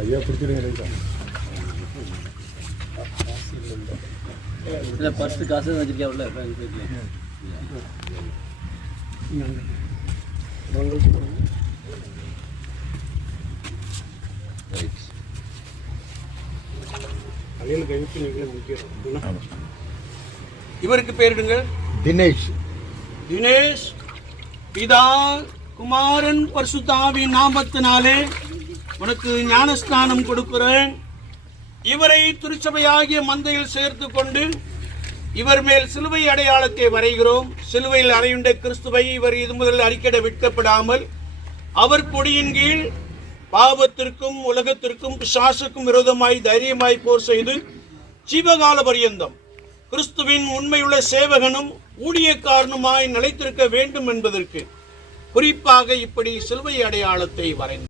ஐயா பிடிச்சிருங்க இல்லை ஃபர்ஸ்ட் காசு வச்சிருக்கா உள்ள இவருக்கு பேரிடுங்க தினேஷ். தினேஷ். பிதா குமாரன் பரிசுத்தாவின் நாமத்தினாலே உனக்கு ஞானஸ்நானம் கொடுக்கிறேன். இவரை திருச்சபையாகிய மந்தையில் சேர்த்து கொண்டு இவர் மேல் சிலுவை அடையாளத்தை வரைகிறோம். சிலுவையில் அறையுண்ட கிறிஸ்துவை இவர் இது முதல் அறிக்கையிட விற்கப்படாமல் அவர் கொடியின் கீழ் பாவத்திற்கும் உலகத்திற்கும் பிசாசுக்கும் விரோதமாய் தைரியமாய் போர் செய்து ஜீவகால பரியந்தம் கிறிஸ்துவின் உண்மையுள்ள சேவகனும் ஊழியக்காரனுமாய் நிலைத்திருக்க வேண்டும் என்பதற்கு குறிப்பாக இப்படி சிலுவை அடையாளத்தை வரைந்தார்.